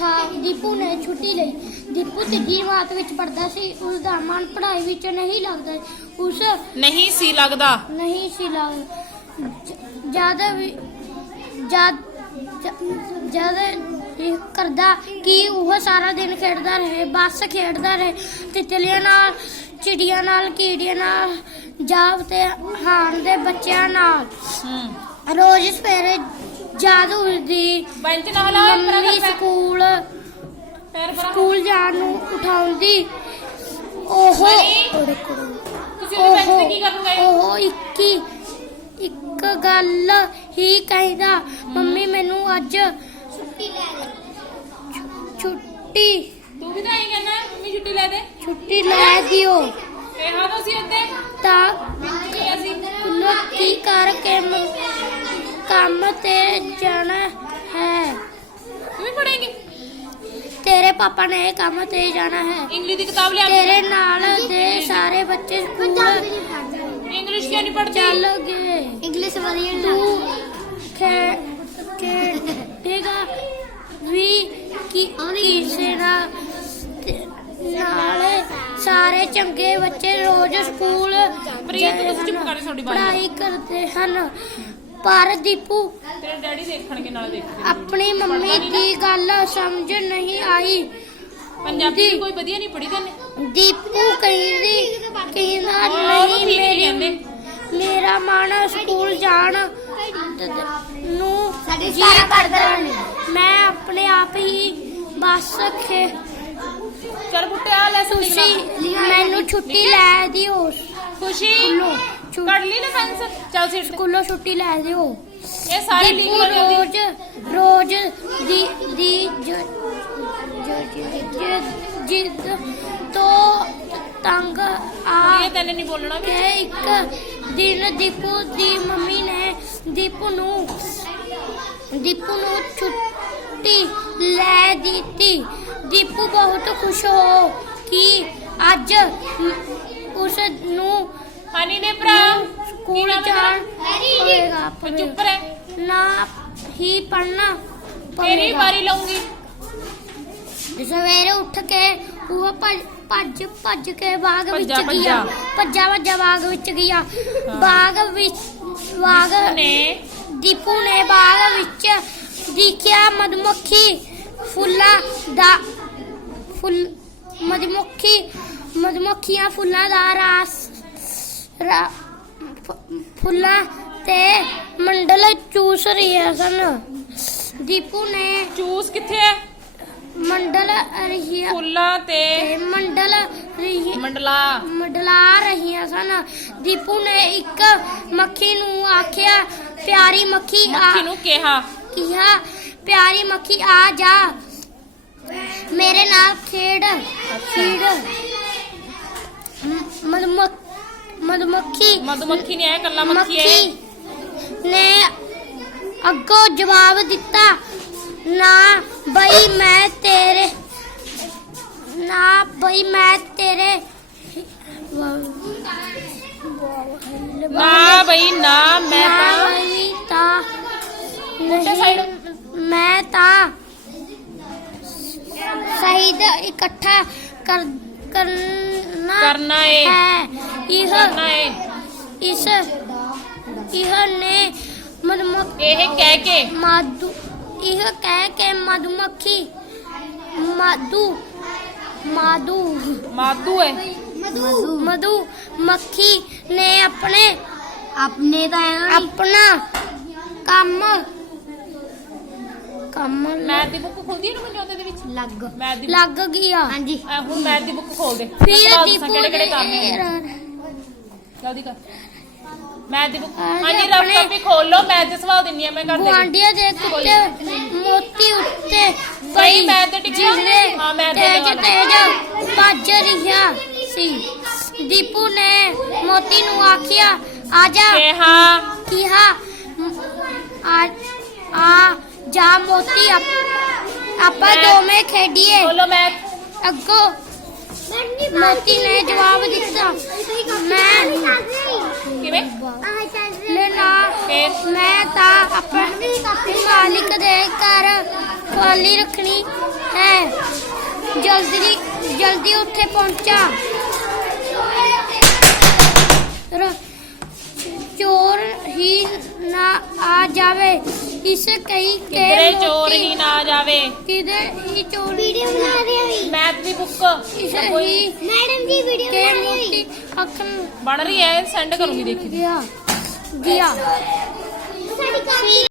ਥਾ ਦੀਪੂ ਨੇ ਛੁੱਟੀ ਲਈ। ਦੀਪੂ ਤੀਜੀ ਜਮਾਤ ਵਿੱਚ ਪੜਦਾ ਸੀ ਉਸ ਦਾ ਮਨ ਪੜ੍ਹਾਈ ਵਿੱਚ ਨਹੀਂ ਲੱਗਦਾ। ਉਸ ਨਹੀਂ ਸੀ ਲੱਗਦਾ। ਨਹੀਂ ਸੀ ਲੱਗਦਾ ਜਦ ਵੀ ਜਦ ਜਦ ਇਹ ਕਰਦਾ ਕਿ ਉਹ ਸਾਰਾ ਦਿਨ ਖੇਡਦਾ ਰਹੇ ਬਸ ਖੇਡਦਾ ਰਹੇ ਤਿਤਲੀਆਂ ਨਾਲ ਚਿੜੀਆਂ ਨਾਲ ਕੀੜੀਆਂ ਨਾਲ ਜਾਬ ਤੇ ਹਾਨ ਦੇ ਬੱਚਿਆਂ ਨਾਲ। ਹੂੰ। ਰੋਜ਼ ਸਵੇਰੇ ਜਦ ਉਸਦੀ ਬੈਂਚ ਨਾ ਹਿਲਾ ਪਰਾਂ ਮੰਮੀ ਕਰ ਪੈਰ। ਸਕੂਲ ਪੈਰ ਪਰਾਂ ਸਕੂਲ ਜਾਣ ਨੂੰ ਉਠਾਉਂਦੀ। ਉਹ ਨਹੀਂ। ਤੁਸੀਂ ਉਹਦੇ ਬੈਂਚ ਤੇ ਕੀ ਕਰਨ ਗਏ? ਉਹ ਇੱਕੀ ਇੱਕ ਗੱਲ ਹੀ ਕਹਿੰਦਾ ਮੰਮੀ ਮੈਨੂੰ ਅੱਜ ਛੁੱਟੀ ਤੂੰ ਵੀ ਤਾਂ ਆਈ ਕਹਿੰਦਾ ਮੰਮੀ ਛੁੱਟੀ ਲੈ ਦੇ। ਛੁੱਟੀ ਲੈ ਦਿਓ। ਕਿਹਾ ਤਾਂ ਸੀ ਉੱਤੇ ਤਾਂ ਕੀ ਅਸੀਂ ਲੋਕੀ ਕਰਕੇ ਮ- ਕੰਮ ਤੇ ਜਾਣਾ ਹੈ। ਤੂੰ ਵੀ ਪੜੇਂਗੀ ਤੇਰੇ ਪਾਪਾ ਨੇ ਕੰਮ ਤੇ ਜਾਣਾ ਹੈ। ਇੰਗਲਿਸ਼ ਦੀ ਕਿਤਾਬ ਲਿਆ ਤੇਰੇ ਨਾਲ ਦੇ ਸਾਰੇ ਬੱਚੇ ਸਕੂਲ ਇੰਗਲਿਸ਼ ਕਿਉਂ ਨਹੀਂ ਪੜ੍ਹਦੀ? ਚੱਲ ਗਏ ਇੰਗਲਿਸ਼ ਵਧੀਆ ਖੇ ਖੇਡੇਗਾ ਵੀ ਕੀ ਕਿਸੇ ਨਾਲ ਨਾਲੇ ਸਾਰੇ ਚੰਗੇ ਬੱਚੇ ਰੋਜ਼ ਸਕੂਲ ਪ੍ਰੀਤ, ਤੁਸੀਂ ਚੁੱਪ ਕਰ, ਤੁਹਾਡੀ ਆ। ਪੜ੍ਹਾਈ ਕਰਦੇ ਹਨ। ਪਰ ਦੀਪੂ ਤੇਰੇ ਡੈਡੀ ਦੇਖਣਗੇ ਨਾਲ ਦੇਖ ਆਪਣੀ ਮੰਮੀ ਦੀ ਗੱਲ ਸਮਝ ਨਹੀਂ ਆਈ। ਪੰਜਾਬੀ ਕੋਈ ਵਧੀਆ ਨਹੀਂ ਪੜ੍ਹੀ ਤੈਨੇ? ਦੀਪੂ ਕਹਿੰਦੀ ਕਹਿੰਦਾ ਨਹੀਂ ਮੇਰੀ। ਮੇਰਾ ਮਨ ਸਕੂਲ ਜਾਣ ਨੂੰ ਸਾਡੇ ਜੀ ਸਾਰਾ ਕਰਦਾ ਕਰਦਾ ਮੈਂ ਆਪਣੇ ਆਪ ਹੀ ਬਸ ਖੇ ਚਲ ਬੁੱਟੇ ਆ ਲੈ ਸੁਣੀ ਤੁਸੀਂ ਮੈਨੂੰ ਛੁੱਟੀ ਲੈ ਦਿਓ। ਖੁਸ਼ੀ ਸਕੂਲੋਂ ਛੁ- ਕੱਢ ਲਈ ਲਾਇਸੈਂਸ ਚੱਲ ਸਿਰ ਤੇ। ਸਕੂਲੋਂ ਛੁੱਟੀ ਲੈ ਦਿਓ ਇਹ ਸਾਰੇ ਲਿਖ ਦੀਪੂ ਲਓ ਜਲਦੀ ਰੋਜ਼ ਰੋਜ਼ ਦੀ ਦੀ ਜ- ਜ- ਜ- ਜਿੱਦ ਤੋਂ ਤੰਗ ਆ ਇਹ ਤੈਨੇ ਨਹੀਂ ਬੋਲਣਾ ਵੀ ਕਿ ਇੱਕ ਦਿਨ ਦੀਪੂ ਦੀ ਮੰਮੀ ਨੇ ਦੀਪੂ ਨੂੰ ਦੀਪੂ ਨੂੰ ਛੁੱਟੀ ਲੈ ਦਿੱਤੀ ਦੀਪੂ ਬਹੁਤ ਖੁਸ਼ ਹੋ ਕਿ ਅੱਜ ਉਸ ਨੂੰ ਹਨੀ ਦੇ ਭਰਾ ਸਕੂਲ ਨਾਮ ਹੈ ਜਾਣ ਤੇਰਾ? ਹੋਏਗਾ ਫਿਰ ਚੁੱਪ ਰਹਿ ਨਾ ਹੀ ਪੜਨਾ ਤੇਰੀ ਵਾਰੀ ਲਾਉਂਗੀ ਸਵੇਰੇ ਉੱਠ ਕੇ ਉਹ ਭੱਜ ਭੱਜ ਭੱਜ ਕੇ ਬਾਗ ਵਿੱਚ ਭੱਜਾ, ਗਿਆ ਭੱਜਾ। ਭੱਜਾ ਭੱਜਾ ਬਾਗ ਵਿੱਚ ਗਿਆ ਬਾਗ ਵਿੱਚ ਬਾਗ ਨੇ ਦੀਪੂ ਨੇ ਬਾਗ ਵਿੱਚ ਦੇਖਿਆ ਮਧਮੱਖੀ ਫੁੱਲਾਂ ਦਾ ਫੁੱਲ ਮਧਮੱਖੀ ਮਧਮੱਖੀਆਂ ਫੁੱਲਾਂ ਦਾ ਰਸ ਫੁੱਲਾਂ ਤੇ ਮੰਡਲ ਚੂਸ ਰਹੀਆਂ ਸਨ। ਦੀਪੂ ਨੇ ਚੂਸ ਕਿੱਥੇ ਹੈ? ਮੰਡਲ ਰਹੀਆਂ ਫੁੱਲਾਂ ਤੇ ਮੰਡਲ ਰਹੀ ਮੰਡਲਾ। ਮੰਡਲਾ ਰਹੀਆਂ ਸਨ। ਦੀਪੂ ਨੇ ਇੱਕ ਮੱਖੀ ਨੂੰ ਆਖਿਆ ਪਿਆਰੀ ਮੱਖੀ ਆ ਮੱਖੀ ਨੂੰ ਕਿਹਾ। ਕਿਹਾ ਪਿਆਰੀ ਮੱਖੀ ਆ ਜਾ। ਮੇਰੇ ਨਾਲ ਖੇਡ ਖੇਡ। ਮਧਮੱਖ- ਮਧਮੱਖੀ ਮਧੂਮੱਖੀ ਨੇ ਆਇਆ ਕੱਲਾ ਮੱਖੀ ਹੈ ਮੱਖੀ ਨੇ ਅੱਗੋਂ ਜਵਾਬ ਦਿੱਤਾ ਨਾ ਬਈ ਮੈਂ ਤੇਰੇ ਨਾ ਬਈ ਮੈਂ ਤੇਰੇ ਨਾ ਬਈ ਨਾ ਮੈਂ ਤਾਂ। ਨਹੀਂ ਮੈਂ ਤਾਂ ਸ਼ਹੀਦ ਇਕੱਠਾ ਕਰ ਕਰਨਾ ਕਰਨਾ ਏ ਹੈ ਇਹ ਕਰਨਾ ਏ ਇਸ ਇਹ ਨੇ ਮਧਮੱਖੀ ਇਹ ਕਹਿ ਕੇ ਮਾਦੂ ਇਹ ਕਹਿ ਕੇ ਮਧੂਮੱਖੀ ਮਾਦੂ ਮਾਦੂ ਮਾਦੂ ਏ ਮਧੂ ਮਧੂ ਮੱਖੀ ਨੇ ਆਪਣੇ ਆਪਣੇ ਤਾਂ ਹੈਗਾ ਨੀ। ਆਪਣਾ ਕੰਮ ਮੈਥ ਦੀ ਬੁੱਕ ਖੁੱਲਦੀ ਹੈ ਨਾ ਪੰਜਾਬੀ ਦੇ ਵਿੱਚ? ਲੱਗ। ਮੈਥ ਦੀ ਲੱਗ ਗਿਆ ਹਾਂਜੀ। ਐ ਹੁਣ ਮੈਥ ਦੀ ਬੁੱਕ ਖੋਲ ਦੇ। ਮੈਂ ਫਿਰ ਸਵਾਲ ਦੀਪੂ ਦੱਸਾਂ ਕਿਹੜੇ ਕਿਹੜੇ ਕੰਮ ਨੇ ਨੇ ਜਲਦੀ ਕਰ। ਮੈਥ ਦੀ ਬੁੱਕ ਹਾਂਜੀ, ਹਾਂਜੀ ਆਪਣੇ- ਲੈਪਟਾਪ ਵੀ ਖੋਲ ਲਓ ਮੈਥ ਦੇ ਸਵਾਲ ਦਿੰਨੀ ਆ ਮੈਂ ਕਰ ਦੇ ਗੁਆਂਢੀਆਂ ਦੇ ਕੁੱਤੇ ਮੋਤੀ ਉੱਤੇ ਸਹੀ ਮੈਥ ਦੇ ਟਿੱਕਾ? ਜਿਹਨੇ ਹਾਂ, ਮੈਥ ਦੇ ਤੇਜ ਜਵਾਬ। ਤੇਜ ਭੱਜ ਰਿਹਾ ਸੀ। ਦੀਪੂ ਨੇ ਮੋਤੀ ਨੂੰ ਆਖਿਆ ਆ ਜਾ। ਕਿਹਾ ਕਿਹਾ ਆ ਆ ਜਾ ਮੋਤੀ ਆਪ- ਆਪਾਂ ਮੈਂ- ਦੋਵੇਂ ਖੇਡੀਏ ਖੋਲੋ ਮੈਥ ਅੱਗੋਂ ਮੋਤੀ ਨੇ ਜਵਾਬ ਦਿੱਤਾ ਮੈਂ ਕਿਵੇਂ ਲੈਣਾ ਫਿਰ ਮੈਂ ਤਾਂ ਆਪਣੇ ਮਾਲਿਕ ਦੇ ਘਰ ਰਖਵਾਲੀ ਰੱਖਣੀ ਹੈ ਜਲਦੀ ਜਲਦੀ ਹੀ ਇਸ ਕਈ ਕੇ ਕਿਧਰੇ ਚੋਰ ਹੀ ਨਾ ਜਾਵੇ। ਕਿਧਰੇ ਹੀ ਚੋਰ ਵੀਡੀਓ ਬਣਾ ਰਹੀ ਹੋਈ ਮੈਥ ਦੀ ਬੁੱਕ ਇਸ ਹੀ ਮੈਡਮ ਜੀ ਵੀਡੀਓ ਕੇ ਬਣਾ ਰਹੀ ਮੋਤੀ ਅੱਖ ਬਣ ਰਹੀ ਹੈ ਸੈਂਡ ਕਰੂੰਗੀ ਦੇਖੀ। ਗਿਆ ਗਿਆ। ਸਾਡੀ ਕਾਪੀ